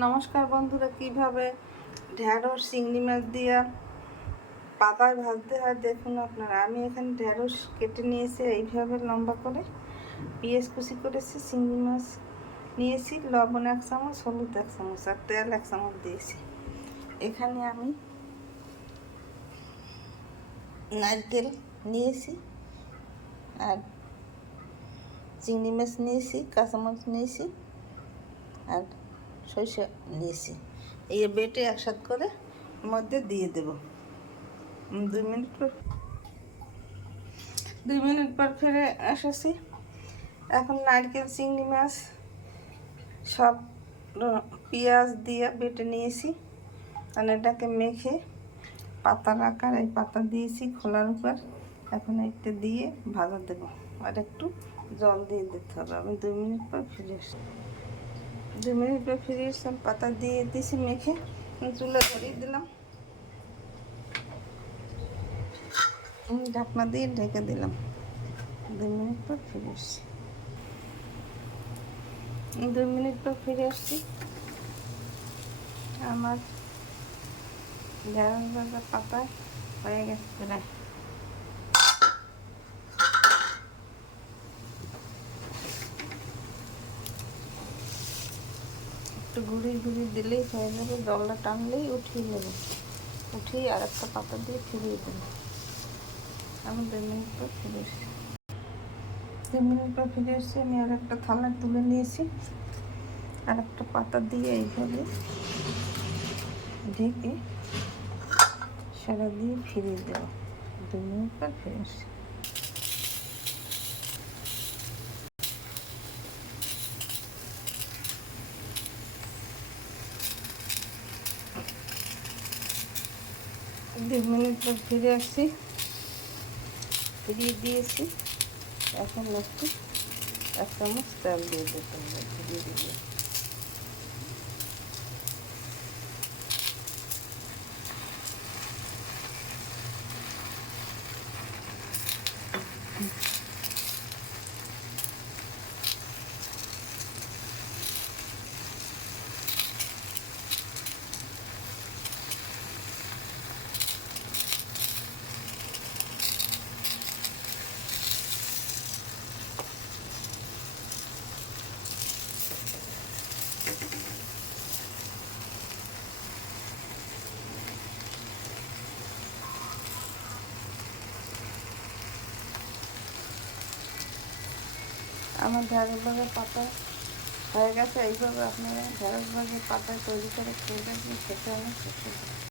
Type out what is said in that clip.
নমস্কার বন্ধুরা, কিভাবে ঢ্যাঁড়স চিংড়ি মাছ দিয়ে পাতায় ভাজতে হয় দেখুন আপনারা। আমি এখানে ঢ্যাঁড়স কেটে নিয়েছি এইভাবে লম্বা করে, পেঁয়াজ কুচি করেছি, চিংড়ি মাছ নিয়েছি, লবণ 1 চামচ, হলুদ 1 চামচ আর তেল 1 চামচ দিয়েছি। এখানে আমি নারকেল নিয়েছি আর চিংড়ি মাছ নিয়েছি, কাঁচামরিচ নিয়েছি আর সরিষা নিয়েছি। এই বেটে একসাথে করে মধ্যে দিয়ে দেব। 2 মিনিট পর ফিরে এসেছি। এখন নারকেল চিংড়ি মাছ সব পেঁয়াজ দিয়ে বেটে নিয়েছি, আর এটাকে মেখে পাতার আকার এই পাতা দিয়েছি খোলার উপর। এখন এটা দিয়ে ভাজা দেবো আর একটু জল দিয়ে দিতে হবে। আমি 2 মিনিট পর ফিরে এসছি। 2 মিনিট পর ফিরে এসলাম, পাতা দিয়ে দিয়েছি মেখে, চুলা ধরিয়ে দিলাম, ঢাকনা দিয়ে ঢেকে দিলাম। 2 মিনিট পর ফিরে এসছি। 2 মিনিট পর ফিরে আসছি। আমার ঢেঁড়স ভাজা পাতা হয়ে গেছে প্রায়। একটু ঘুরিয়ে দিলেই হয়ে যাবে, জলটা টানলেই উঠিয়ে নেব। উঠিয়ে আর একটা পাতা দিয়ে ফিরিয়ে দেবো। আমি 2 মিনিট পর ফিরে এসেছি। 2 মিনিট পর ফিরে এসেছি। আমি আর একটা থালায় তুলে নিয়েছি, আর একটা পাতা দিয়ে এইভাবে ঢেকে সারা দিয়ে ফিরিয়ে দেবো। 2 মিনিট পর ফিরে এসেছি। দু মিনিট পর ফিরে আসছি, ফিরিয়ে দিয়েছি। এখন একটু 1 চামচ তেল দিয়ে দিতে হবে, ফিরিয়ে দিয়ে। আমার ঢেঁড়স ভাজার পাতা হয়ে গেছে। এইভাবে আপনারা ঢেঁড়স ভাজার পাতা তৈরি করে খেয়ে দেখবেন, খেতে অনেক সুস্বাদু।